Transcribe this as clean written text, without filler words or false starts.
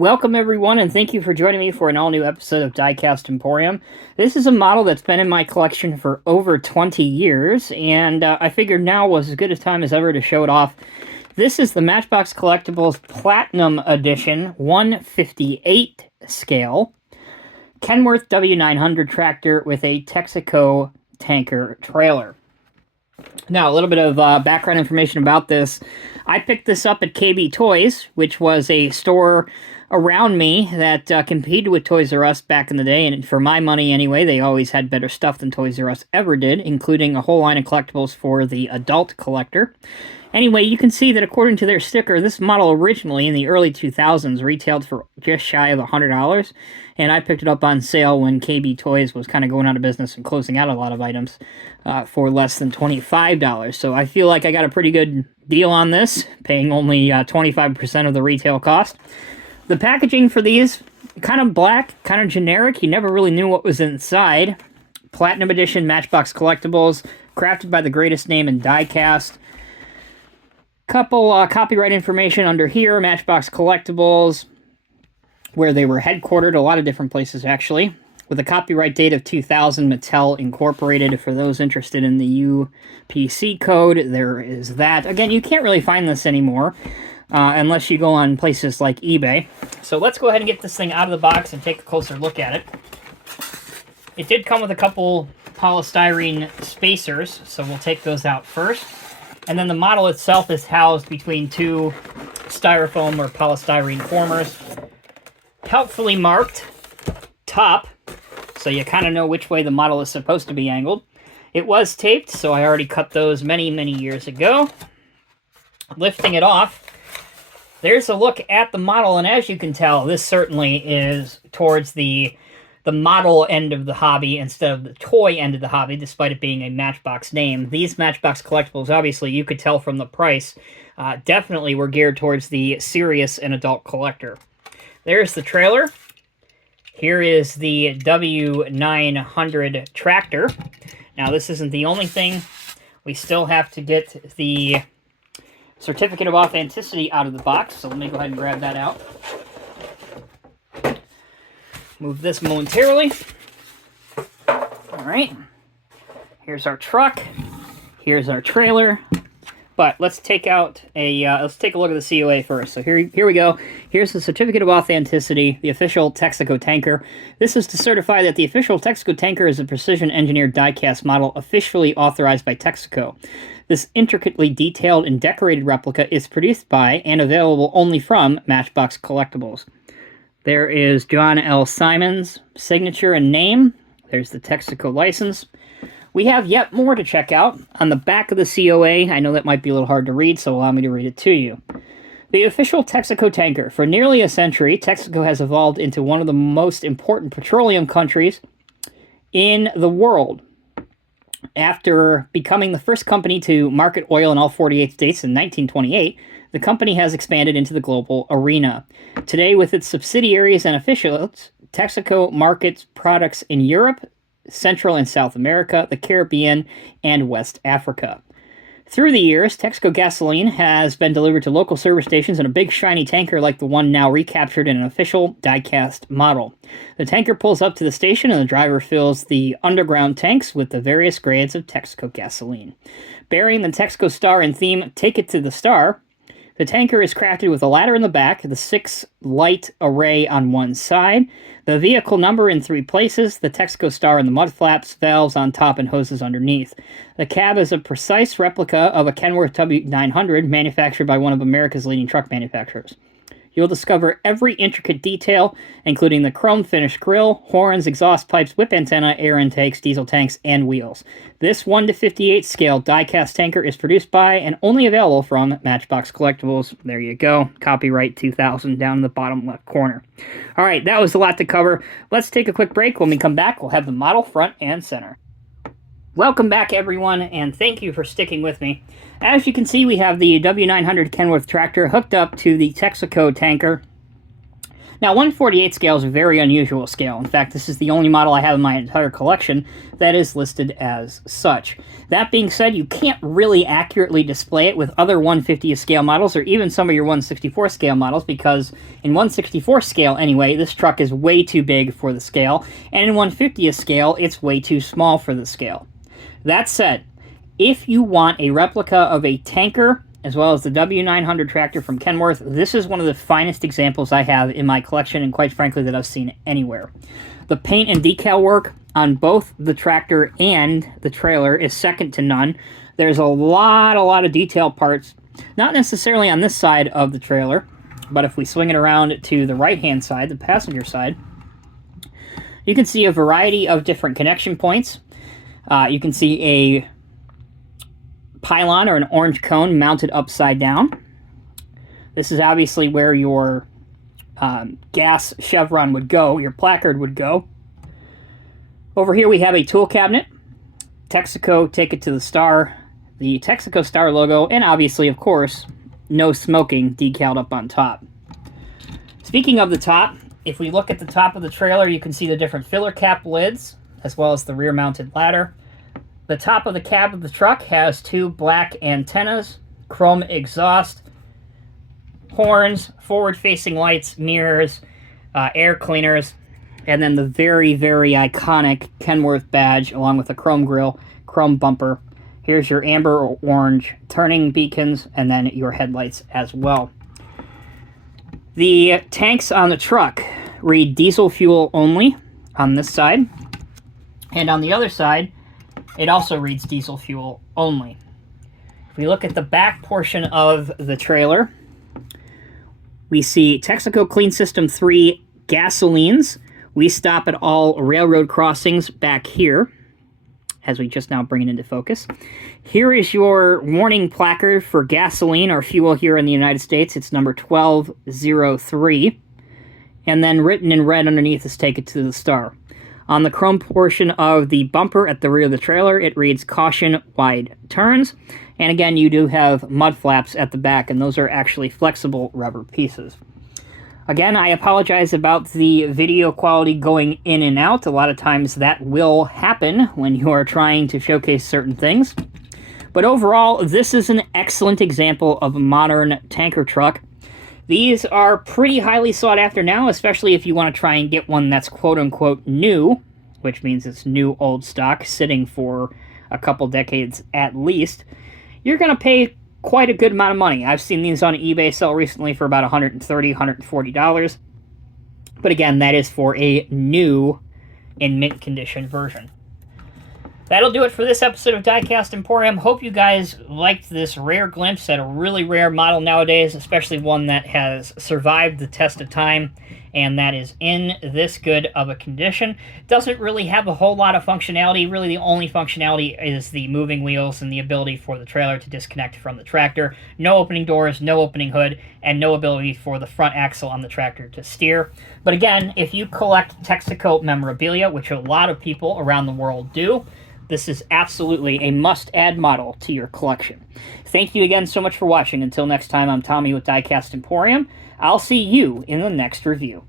Welcome everyone, and thank you for joining me for an all-new episode of Diecast Emporium. This is a model that's been in my collection for over 20 years, and I figured now was as good a time as ever to show it off. This is the Matchbox Collectibles Platinum Edition 1/58 scale Kenworth W900 tractor with a Texaco tanker trailer. Now, a little bit of background information about this. I picked this up at KB Toys, which was a store around me that competed with Toys R Us back in the day, and for my money anyway, they always had better stuff than Toys R Us ever did, including a whole line of collectibles for the adult collector. Anyway, you can see that according to their sticker, this model originally in the early 2000s retailed for just shy of $100, and I picked it up on sale when KB Toys was kind of going out of business and closing out a lot of items for less than $25. So I feel like I got a pretty good deal on this, paying only 25% of the retail cost. The packaging for these, kind of black, kind of generic. You never really knew what was inside. Platinum Edition Matchbox Collectibles, crafted by the greatest name in Diecast. Couple copyright information under here, Matchbox Collectibles, where they were headquartered, a lot of different places actually, with a copyright date of 2000, Mattel Incorporated. For those interested in the UPC code, there is that. Again, you can't really find this anymore unless you go on places like eBay. So let's go ahead and get this thing out of the box and take a closer look at it. It did come with a couple polystyrene spacers, so we'll take those out first. And then the model itself is housed between two styrofoam or polystyrene formers. Helpfully marked top, so you kind of know which way the model is supposed to be angled. It was taped, so I already cut those many, many years ago. Lifting it off, there's a look at the model, and as you can tell, this certainly is towards the model end of the hobby instead of the toy end of the hobby, despite it being a Matchbox name. These Matchbox Collectibles, obviously, you could tell from the price, definitely were geared towards the serious and adult collector. There's the trailer. Here is the W900 tractor. Now, this isn't the only thing. We still have to get the certificate of authenticity out of the box, so let me go ahead and grab that out. Move this momentarily. All right. Here's our truck. Here's our trailer. But let's take out let's take a look at the COA first. So here we go. Here's the certificate of authenticity, the official Texaco tanker. This is to certify that the official Texaco tanker is a precision-engineered die-cast model officially authorized by Texaco. This intricately detailed and decorated replica is produced by and available only from Matchbox Collectibles. There is John L. Simon's signature and name. There's the Texaco license. We have yet more to check out. On the back of the COA, I know that might be a little hard to read, so allow me to read it to you. The official Texaco tanker. For nearly a century, Texaco has evolved into one of the most important petroleum countries in the world. After becoming the first company to market oil in all 48 states in 1928, the company has expanded into the global arena. Today, with its subsidiaries and affiliates, Texaco markets products in Europe, Central and South America, the Caribbean, and West Africa. Through the years, Texaco gasoline has been delivered to local service stations in a big shiny tanker like the one now recaptured in an official die-cast model. The tanker pulls up to the station and the driver fills the underground tanks with the various grades of Texaco gasoline. Bearing the Texaco star and theme, "Take It to the Star," the tanker is crafted with a ladder in the back, the 6-light array on one side, the vehicle number in 3 places, the Texaco star in the mud flaps, valves on top, and hoses underneath. The cab is a precise replica of a Kenworth W900 manufactured by one of America's leading truck manufacturers. You'll discover every intricate detail, including the chrome-finished grille, horns, exhaust pipes, whip antenna, air intakes, diesel tanks, and wheels. This 1/58 scale die-cast tanker is produced by and only available from Matchbox Collectibles. There you go. Copyright 2000 down in the bottom left corner. All right, that was a lot to cover. Let's take a quick break. When we come back, we'll have the model front and center. Welcome back, everyone, and thank you for sticking with me. As you can see, we have the W900 Kenworth tractor hooked up to the Texaco tanker. Now, 1/48 scale is a very unusual scale. In fact, this is the only model I have in my entire collection that is listed as such. That being said, you can't really accurately display it with other 1/50th scale models or even some of your 1/64 scale models, because in 1/64 scale anyway, this truck is way too big for the scale, and in 1/50th scale, it's way too small for the scale. That said, if you want a replica of a tanker as well as the W900 tractor from Kenworth, this is one of the finest examples I have in my collection, and quite frankly that I've seen anywhere. The paint and decal work on both the tractor and the trailer is second to none. There's a lot of detail parts, not necessarily on this side of the trailer, but if we swing it around to the right-hand side, the passenger side, you can see a variety of different connection points. You can see a pylon or an orange cone mounted upside down. This is obviously where your gas chevron would go, your placard would go. Over here we have a tool cabinet, Texaco Take It to the Star, the Texaco Star logo, and obviously, of course, no smoking decaled up on top. Speaking of the top, if we look at the top of the trailer, you can see the different filler cap lids, as well as the rear mounted ladder. The top of the cab of the truck has two black antennas, chrome exhaust, horns, forward-facing lights, mirrors, air cleaners, and then the very iconic Kenworth badge along with a chrome grille, chrome bumper. Here's your amber or orange turning beacons, and then your headlights as well. The tanks on the truck read diesel fuel only on this side, and on the other side, it also reads diesel fuel only. If we look at the back portion of the trailer, we see Texaco Clean System 3 gasolines. We stop at all railroad crossings back here, as we just now bring it into focus. Here is your warning placard for gasoline or fuel here in the United States. It's number 1203. And then written in red underneath is Take It to the Star. On the chrome portion of the bumper at the rear of the trailer, it reads Caution Wide Turns. And again, you do have mud flaps at the back, and those are actually flexible rubber pieces. Again, I apologize about the video quality going in and out. A lot of times that will happen when you are trying to showcase certain things. But overall, this is an excellent example of a modern tanker truck. These are pretty highly sought after now, especially if you want to try and get one that's quote-unquote new, which means it's new old stock, sitting for a couple decades at least. You're going to pay quite a good amount of money. I've seen these on eBay sell recently for about $130, $140. But again, that is for a new in mint condition version. That'll do it for this episode of Diecast Emporium. Hope you guys liked this rare glimpse at a really rare model nowadays, especially one that has survived the test of time and that is in this good of a condition. Doesn't really have a whole lot of functionality. Really, the only functionality is the moving wheels and the ability for the trailer to disconnect from the tractor. No opening doors, no opening hood, and no ability for the front axle on the tractor to steer. But again, if you collect Texaco memorabilia, which a lot of people around the world do, this is absolutely a must-add model to your collection. Thank you again so much for watching. Until next time, I'm Tommy with Diecast Emporium. I'll see you in the next review.